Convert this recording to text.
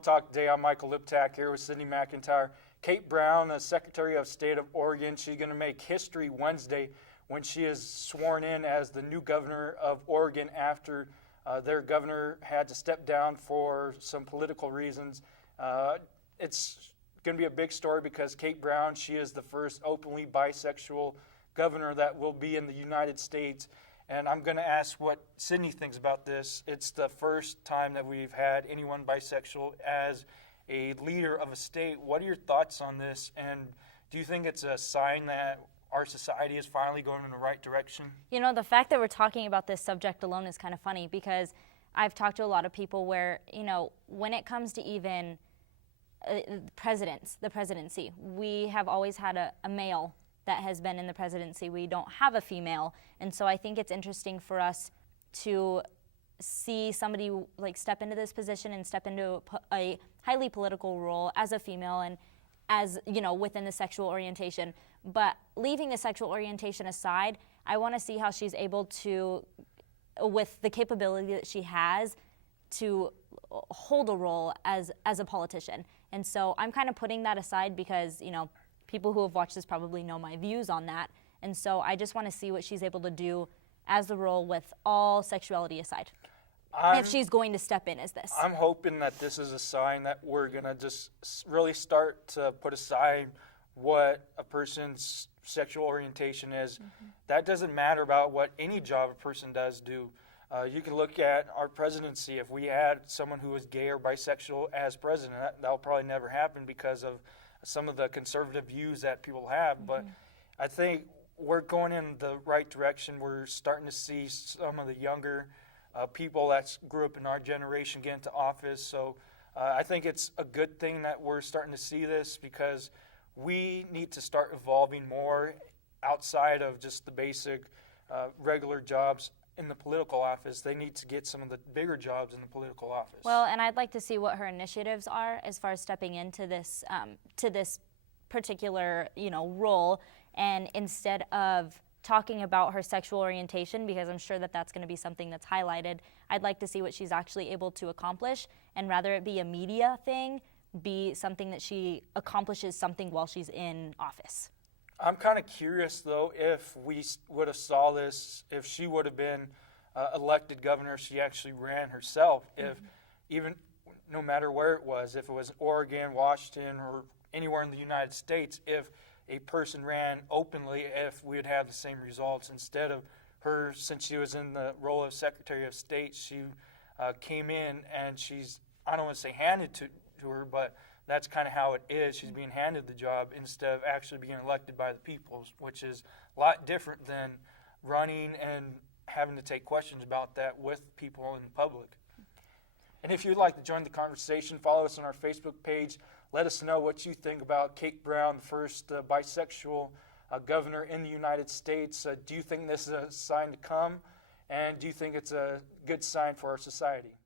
Health Talk today. I'm Michael Liptak here with Sydney McIntyre. Kate Brown, the Secretary of State of Oregon, she's going to make history Wednesday when she is sworn in as the new governor of Oregon after their governor had to step down for some political reasons. It's going to be a big story because Kate Brown, she is the first openly bisexual governor that will be in the United States. And I'm going to ask what Sydney thinks about this. It's the first time that we've had anyone bisexual as a leader of a state. What are your thoughts on this? And do you think it's a sign that our society is finally going in the right direction? You know, the fact that we're talking about this subject alone is kind of funny because I've talked to a lot of people where, you know, when it comes to even the presidency, we have always had a male that has been in the presidency. We don't have a female. And so I think it's interesting for us to see somebody like step into this position and step into a highly political role as a female and as, you know, within the sexual orientation. But leaving the sexual orientation aside, I want to see how she's able to, with the capability that she has, to hold a role as a politician. And so I'm kind of putting that aside because, you know, people who have watched this probably know my views on that. And so I just want to see what she's able to do as the role with all sexuality aside. If she's going to step in as this. I'm hoping that this is a sign that we're going to just really start to put aside what a person's sexual orientation is. Mm-hmm. That doesn't matter about what any job a person does do. You can look at our presidency. If we had someone who was gay or bisexual as president, that'll probably never happen because of some of the conservative views that people have. Mm-hmm. But I think we're going in the right direction. We're starting to see some of the younger people that grew up in our generation get into office. So I think it's a good thing that we're starting to see this because we need to start evolving more outside of just the basic regular jobs in the political office. They need to get some of the bigger jobs in the political office. Well, and I'd like to see what her initiatives are as far as stepping into this particular, you know, role. And instead of talking about her sexual orientation, because I'm sure that that's going to be something that's highlighted, I'd like to see what she's actually able to accomplish, and rather it be a media thing, be something that she accomplishes something while she's in office. I'm kind of curious, though, if we would have saw this, if she would have been elected governor, she actually ran herself, if even no matter where it was, if it was Oregon, Washington, or anywhere in the United States, if a person ran openly, if we would have the same results. Instead of her, since she was in the role of Secretary of State, she came in and she's, I don't want to say handed to her, but that's kind of how it is. She's being handed the job instead of actually being elected by the people, which is a lot different than running and having to take questions about that with people in the public. And if you'd like to join the conversation, follow us on our Facebook page. Let us know what you think about Kate Brown, the first bisexual governor in the United States. Do you think this is a sign to come? And do you think it's a good sign for our society?